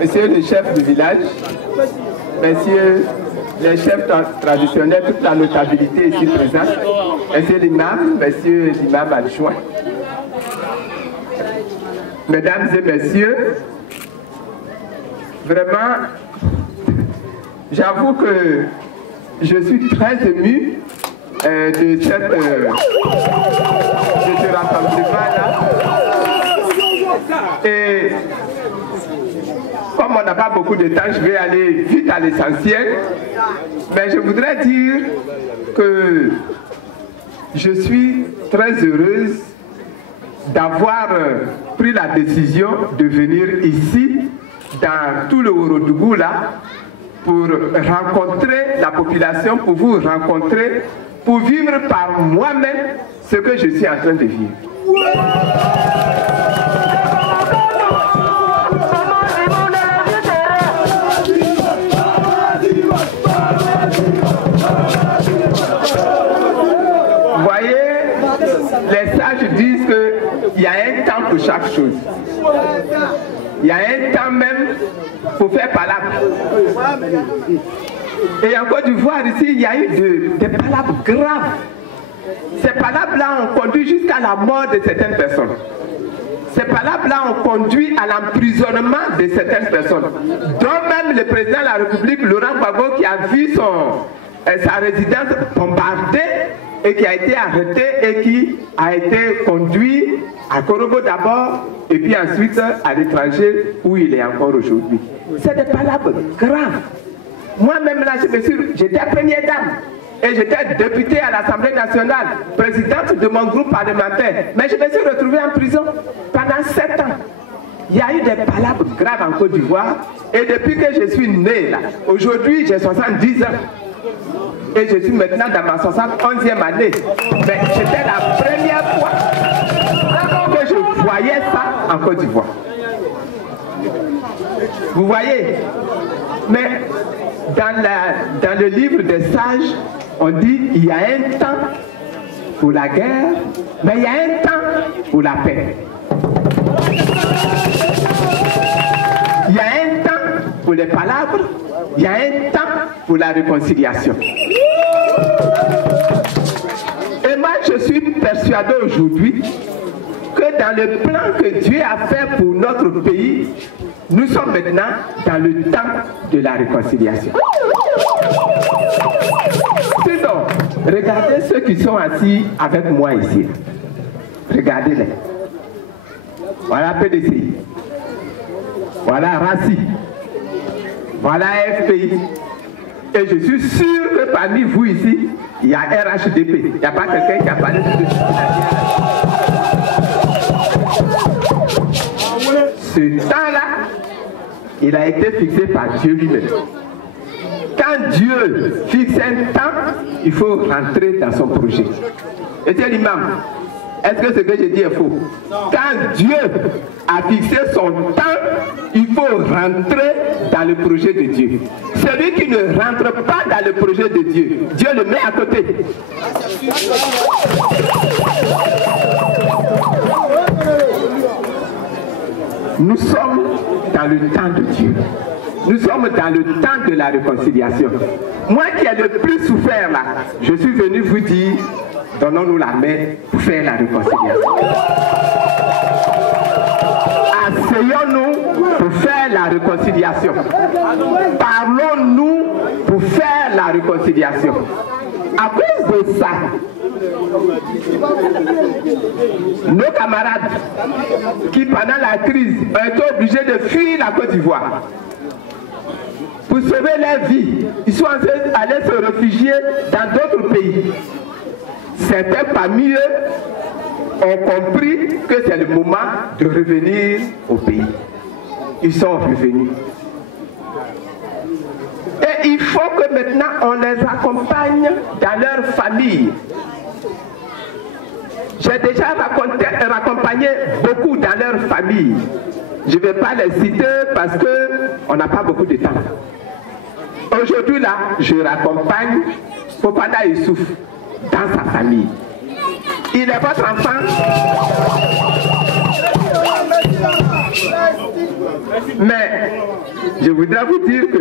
Monsieur le chef du village, messieurs les chefs traditionnels, toute la notabilité ici présente, messieurs l'imam, messieurs l'imam adjoint, mesdames et messieurs, vraiment, j'avoue que je suis très ému de ce rassemblement-là. Et comme on n'a pas beaucoup de temps, je vais aller vite à l'essentiel. Mais je voudrais dire que je suis très heureuse d'avoir pris la décision de venir ici, dans tout le Ourodougou là, pour rencontrer la population, pour vous rencontrer, pour vivre par moi-même ce que je suis en train de vivre. Vous voyez, les sages disent qu'il y a un temps pour chaque chose. Il y a un temps même pour faire palabre. Et en Côte d'Ivoire, ici, il y a eu des palabres graves. Ces palabres-là ont conduit jusqu'à la mort de certaines personnes. Ces palabres-là ont conduit à l'emprisonnement de certaines personnes. Dont même le président de la République, Laurent Gbagbo, qui a vu sa résidence bombardée et qui a été arrêté et qui a été conduit à Korogo d'abord et puis ensuite à l'étranger où il est encore aujourd'hui. C'est des palabres graves. Moi-même là, j'étais première dame et j'étais députée à l'Assemblée nationale, présidente de mon groupe parlementaire. Mais je me suis retrouvée en prison pendant 7 ans. Il y a eu des palabres graves en Côte d'Ivoire et depuis que je suis née là, aujourd'hui j'ai 70 ans. Et je suis maintenant dans ma 71e année. Mais c'était la première fois que je voyais ça en Côte d'Ivoire. Vous voyez? Mais dans le livre des sages, on dit qu'il y a un temps pour la guerre, mais il y a un temps pour la paix. Il y a un temps pour les palabres, il y a un temps pour la réconciliation. Et moi, je suis persuadé aujourd'hui que dans le plan que Dieu a fait pour notre pays, nous sommes maintenant dans le temps de la réconciliation. Sinon, regardez ceux qui sont assis avec moi ici. Regardez-les. Voilà PDCI. Voilà RACI. Voilà FPI. Et je suis sûr que parmi vous ici, il y a RHDP. Il n'y a pas quelqu'un qui a parlé de ce temps-là, il a été fixé par Dieu lui-même. Quand Dieu fixe un temps, il faut rentrer dans son projet. Et c'est l'imam. Est-ce que ce que je dis est faux? Quand Dieu a fixé son temps, il faut rentrer dans le projet de Dieu. Celui qui ne rentre pas dans le projet de Dieu, Dieu le met à côté. Nous sommes dans le temps de Dieu. Nous sommes dans le temps de la réconciliation. Moi qui ai le plus souffert là, je suis venu vous dire, donnons-nous la main pour faire la réconciliation. Asseyons-nous pour faire la réconciliation. Parlons-nous pour faire la réconciliation. À cause de ça, nos camarades qui pendant la crise ont été obligés de fuir la Côte d'Ivoire pour sauver leur vie, ils sont allés se réfugier dans d'autres pays. Certains parmi eux ont compris que c'est le moment de revenir au pays. Ils sont revenus. Et il faut que maintenant on les accompagne dans leur famille. J'ai déjà raccompagné beaucoup dans leur famille. Je ne vais pas les citer parce qu'on n'a pas beaucoup de temps. Aujourd'hui là, je raccompagne Fofana Youssouf dans sa famille. Il est votre enfant. Mais je voudrais vous dire que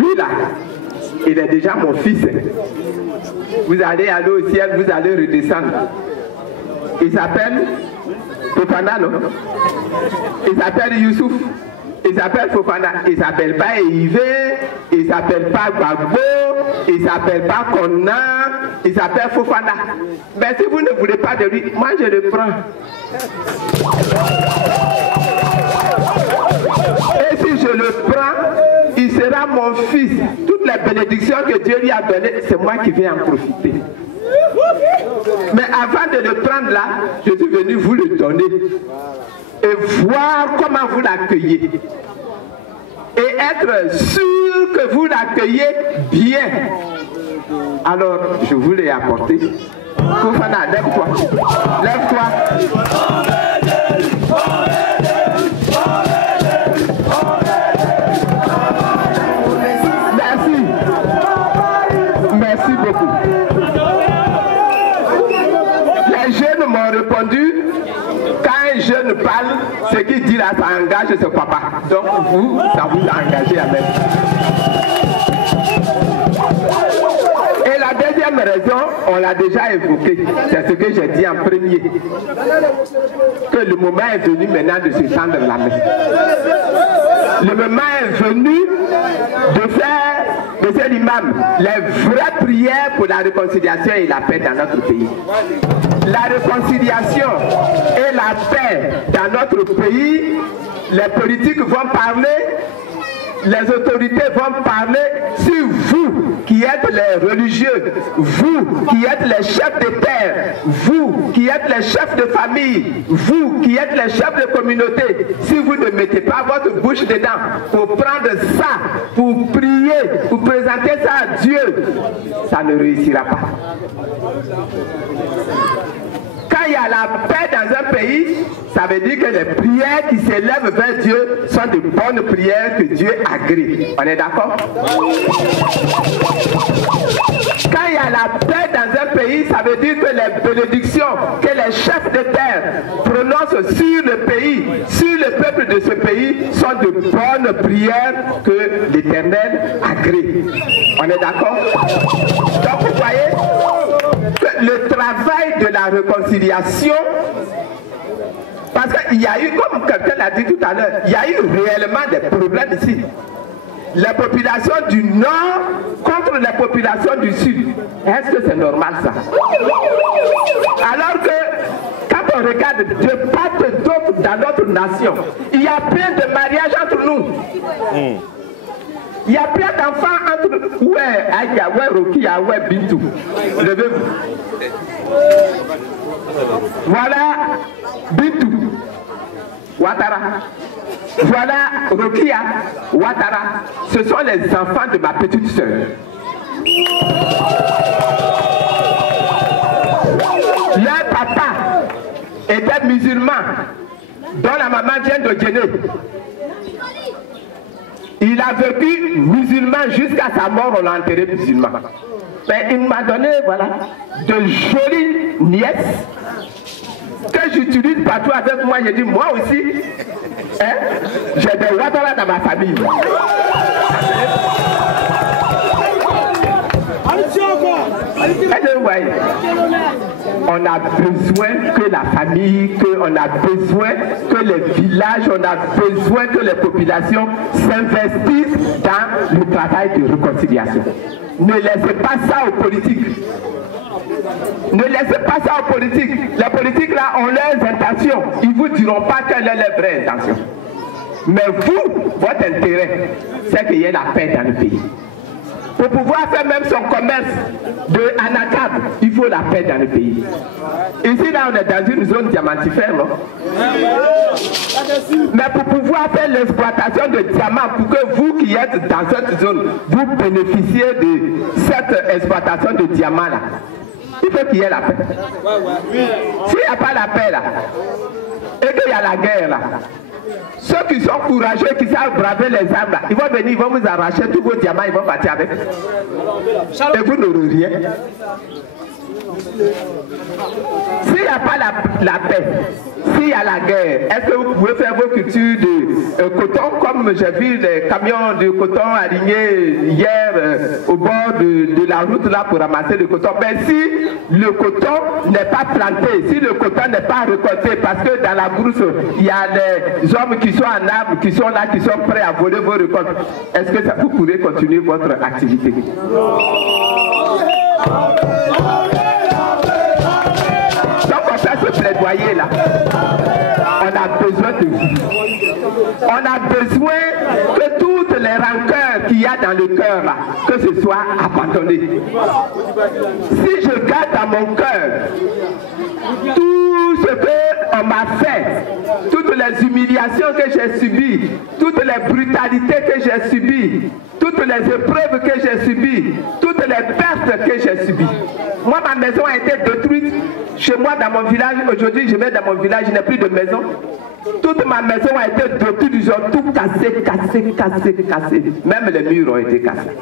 lui là, il est déjà mon fils. Vous allez aller au ciel, vous allez redescendre. Il s'appelle Fofana, non? Il s'appelle Youssouf. Il s'appelle Fofana. Il s'appelle pas Yves. Il s'appelle pas Gbagbo. Il s'appelle pas Konna. Il s'appelle Fofana. Mais si vous ne voulez pas de lui, moi je le prends. Et si je le prends, il sera mon fils. Toutes les bénédictions que Dieu lui a données, c'est moi qui vais en profiter. Mais avant de le prendre là, je suis venu vous le donner et voir comment vous l'accueillez. Et être sûr que vous l'accueillez bien. Alors, je vous l'ai apporté. Fofana, lève-toi. Lève-toi. Merci. Merci beaucoup. Les jeunes m'ont répondu, quand un jeune parle, ce qu'il dit là, ça engage ce papa. Donc vous, ça vous a engagé avec. Et la deuxième raison, on l'a déjà évoqué, c'est ce que j'ai dit en premier. Que le moment est venu maintenant de se tendre la main. Le moment est venu de faire, monsieur l'imam, les vraies prières pour la réconciliation et la paix dans notre pays. La réconciliation et la paix dans notre pays, les politiques vont parler, les autorités vont parler sur vous qui êtes les religieux, vous qui êtes les chefs de terre, vous qui êtes les chefs de famille, vous qui êtes les chefs de communauté. Si vous ne mettez pas votre bouche dedans pour prendre ça, pour prier, pour présenter ça à Dieu, ça ne réussira pas. Quand il y a la paix dans un pays, ça veut dire que les prières qui s'élèvent vers Dieu sont de bonnes prières que Dieu agrée. On est d'accord? Quand il y a la paix dans un pays, ça veut dire que les bénédictions que les chefs de terre prononcent sur le pays, sur le peuple de ce pays, sont de bonnes prières que l'Éternel agrée. On est d'accord? Donc vous voyez que le travail de la réconciliation, parce qu'il y a eu, comme quelqu'un l'a dit tout à l'heure, il y a eu réellement des problèmes ici. Les populations du nord contre les populations du sud. Est-ce que c'est normal ça? Alors que quand on regarde de part et d'autre dans notre nation, il y a plein de mariages entre nous. Il y a plein d'enfants entre nous. Ouais, Aïa, ouais, Rokia, ouais, Bintou. Levez-vous. Voilà Bintou. Ouattara. Voilà Rokia, Ouattara. Ce sont les enfants de ma petite sœur. Leur papa était musulman, dont la maman vient de Guinée. Il a vécu musulman jusqu'à sa mort, on l'a enterré musulman. Mais il m'a donné, voilà, de jolies nièces que j'utilise partout avec moi. J'ai dit, moi aussi, hein, j'ai des Ouattara dans ma famille. On a besoin que la famille, on a besoin que les villages, on a besoin que les populations s'investissent dans le travail de réconciliation. Ne laissez pas ça aux politiques. Ne laissez pas ça aux politiques. Les politiques là ont leurs intentions. Ils ne vous diront pas quelle est leur vraie intention. Mais vous, votre intérêt, c'est qu'il y ait la paix dans le pays. Pour pouvoir faire même son commerce de anacab, il faut la paix dans le pays. Ici, là, on est dans une zone diamantifère, non? Mais pour pouvoir faire l'exploitation de diamants, pour que vous qui êtes dans cette zone, vous bénéficiez de cette exploitation de diamants, là, il faut qu'il y ait la paix. S'il n'y a pas la paix, là, et qu'il y a la guerre, là, ceux qui sont courageux, qui savent braver les armes, là, ils vont venir, ils vont vous arracher tous vos diamants, ils vont partir avec. Et vous n'aurez rien. S'il n'y a pas la paix, s'il y a la guerre, est-ce que vous pouvez faire vos cultures de coton, comme j'ai vu les camions de coton alignés hier au bord de la route là pour ramasser le coton? Mais si le coton n'est pas planté, si le coton n'est pas récolté, parce que dans la brousse, il y a des hommes qui sont en arbre, qui sont là, qui sont prêts à voler vos récoltes, est-ce que vous pourrez continuer votre activité? Donc on fait ce plaidoyer là. On a besoin de vous. On a besoin que toutes les rancœurs qu'il y a dans le cœur là, que ce soit abandonné. Si je garde dans mon cœur tout ce qu'on m'a fait, toutes les humiliations que j'ai subies, toutes les brutalités que j'ai subies, toutes les épreuves que j'ai subies, toutes les pertes que j'ai subies. Moi, ma maison a été détruite. Chez moi, dans mon village, aujourd'hui, je vais dans mon village, je n'ai plus de maison. Toute ma maison a été détruite, ils ont tout cassé. Même les murs ont été cassés.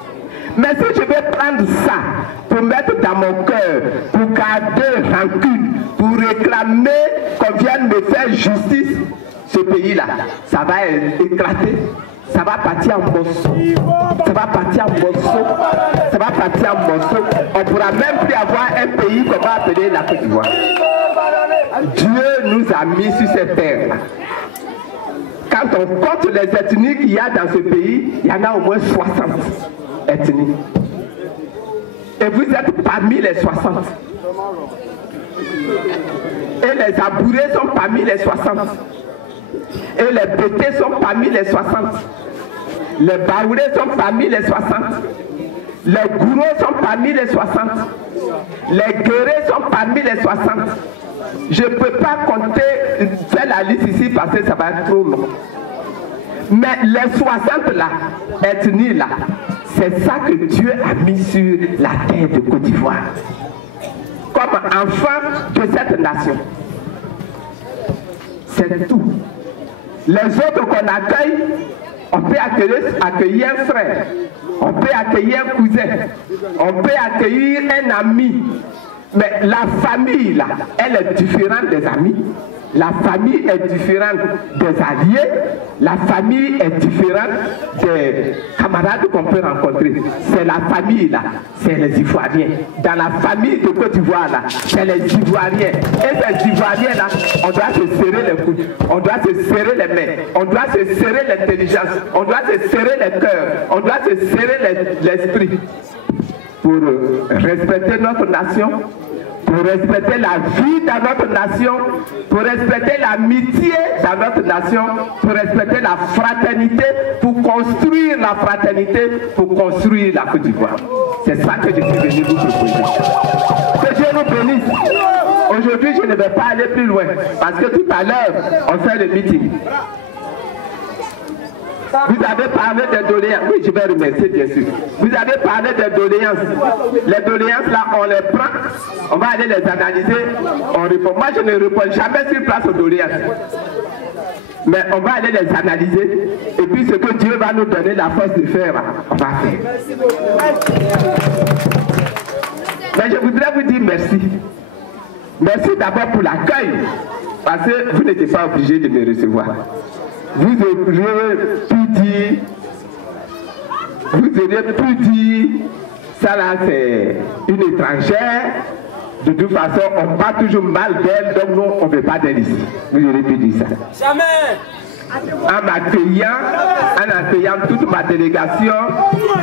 Mais si je vais prendre ça pour mettre dans mon cœur, pour garder rancune, pour réclamer qu'on vienne me faire justice, ce pays-là, ça va éclater. Ça va partir en morceaux. Ça va partir en morceaux. Ça va partir en morceaux. On ne pourra même plus avoir un pays qu'on va appeler la Côte d'Ivoire. Dieu nous a mis sur cette terre-là. Quand on compte les ethnies qu'il y a dans ce pays, il y en a au moins 60 ethnies. Et vous êtes parmi les 60. Et les Abourés sont parmi les 60. Et les Bétés sont parmi les 60. Les Baoulés sont parmi les 60. Les Gouros sont parmi les 60. Les Guérés sont parmi les 60. Je ne peux pas compter, faire la liste ici parce que ça va être trop long. Mais les 60 là, ethnies là, c'est ça que Dieu a mis sur la terre de Côte d'Ivoire. Comme enfant de cette nation. C'est tout. Les autres qu'on accueille, on peut accueillir un frère, on peut accueillir un cousin, on peut accueillir un ami. Mais la famille, là, elle est différente des amis. La famille est différente des alliés. La famille est différente des camarades qu'on peut rencontrer. C'est la famille, là, c'est les Ivoiriens. Dans la famille de Côte d'Ivoire, là, c'est les Ivoiriens. Et ces Ivoiriens, là, on doit se serrer les coudes, on doit se serrer les mains, on doit se serrer l'intelligence, on doit se serrer les cœurs, on doit se serrer l'esprit pour respecter notre nation, pour respecter la vie dans notre nation, pour respecter l'amitié dans notre nation, pour respecter la fraternité, pour construire la fraternité, pour construire la Côte d'Ivoire. C'est ça que je suis venu vous proposer. Que Dieu nous bénisse. Aujourd'hui, je ne vais pas aller plus loin, parce que tout à l'heure, on fait le meeting. Vous avez parlé des doléances. Oui, je vais remercier bien sûr. Vous avez parlé des doléances. Les doléances là, on les prend, on va aller les analyser, on répond. Moi, je ne réponds jamais sur place aux doléances. Mais on va aller les analyser. Et puis ce que Dieu va nous donner la force de faire, on va faire. Mais je voudrais vous dire merci. Merci d'abord pour l'accueil. Parce que vous n'étiez pas obligé de me recevoir. Vous auriez pu dire, ça là c'est une étrangère, de toute façon on parle toujours mal d'elle, donc nous on ne veut pas d'elle ici. Vous auriez pu dire ça. Jamais. En accueillant toute ma délégation,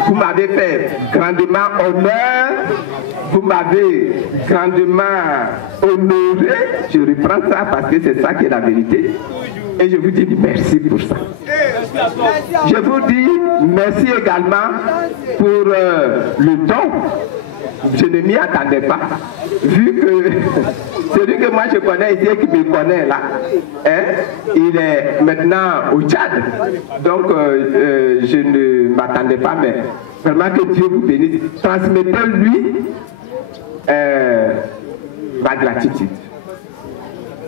vous m'avez fait grandement honneur, vous m'avez grandement honoré, je reprends ça parce que c'est ça qui est la vérité. Et je vous dis merci pour ça. Je vous dis merci également pour le don. Je ne m'y attendais pas. Vu que celui que moi je connais ici et qui me connaît là, hein, il est maintenant au Tchad. Donc je ne m'attendais pas, mais vraiment que Dieu vous bénisse. Transmettez-lui ma gratitude.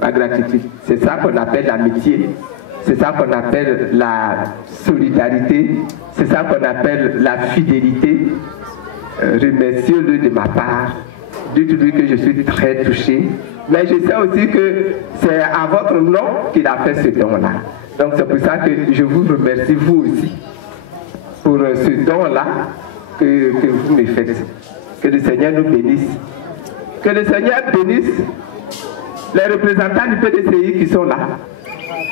La gratitude, c'est ça qu'on appelle l'amitié, c'est ça qu'on appelle la solidarité, c'est ça qu'on appelle la fidélité. Remerciez-le de ma part dites-lui que je suis très touché. Mais je sais aussi que c'est à votre nom qu'il a fait ce don-là. Donc c'est pour ça que je vous remercie vous aussi pour ce don-là que vous me faites. Que le Seigneur nous bénisse. Que le Seigneur bénisse les représentants du PDCI qui sont là,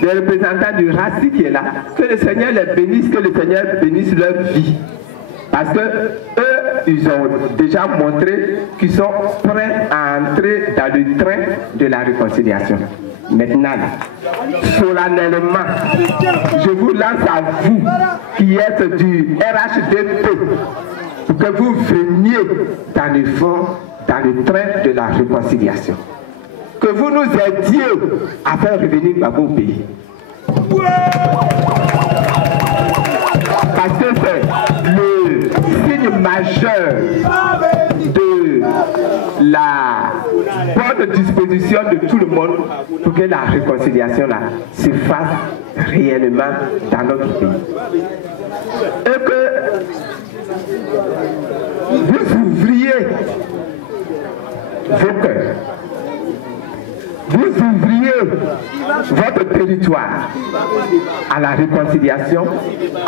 les représentants du RACI qui est là. Que le Seigneur les bénisse, que le Seigneur bénisse leur vie. Parce que eux, ils ont déjà montré qu'ils sont prêts à entrer dans le train de la réconciliation. Maintenant, solennellement, je vous lance à vous qui êtes du RHDP pour que vous veniez dans le fond, dans le train de la réconciliation. Que vous nous aidiez à faire revenir Gbagbo au pays. Parce que c'est le signe majeur de la bonne disposition de tout le monde pour que la réconciliation là se fasse réellement dans notre pays. Et que vous ouvriez vos cœurs, vous ouvriez votre territoire à la réconciliation,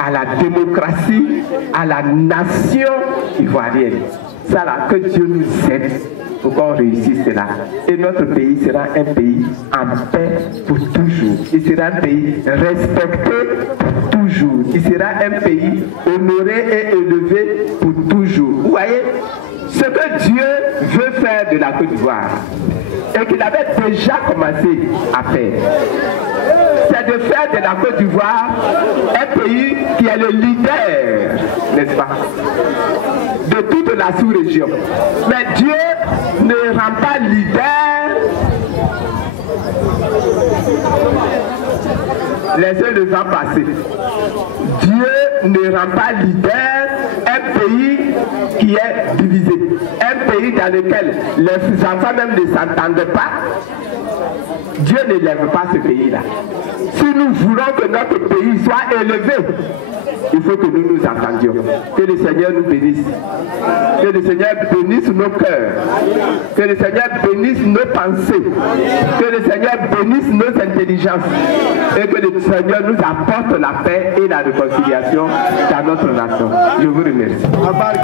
à la démocratie, à la nation ivoirienne. Ça là, que Dieu nous aide pour qu'on réussisse cela. Et notre pays sera un pays en paix pour toujours. Il sera un pays respecté pour toujours. Il sera un pays honoré et élevé pour toujours. Vous voyez, ce que Dieu veut faire de la Côte d'Ivoire, et qu'il avait déjà commencé à faire, c'est de faire de la Côte d'Ivoire un pays qui est le leader, n'est-ce pas, de toute la sous-région. Mais Dieu ne rend pas leader laissez le vent passer. Dieu ne rend pas leader un pays qui est divisé, un pays dans lequel les enfants même ne s'entendent pas. Dieu ne lève pas ce pays-là. Si nous voulons que notre pays soit élevé, il faut que nous nous entendions. Que le Seigneur nous bénisse. Que le Seigneur bénisse nos cœurs. Que le Seigneur bénisse nos pensées. Que le Seigneur bénisse nos intelligences. Et que le Seigneur nous apporte la paix et la réconciliation dans notre nation. Je vous remercie.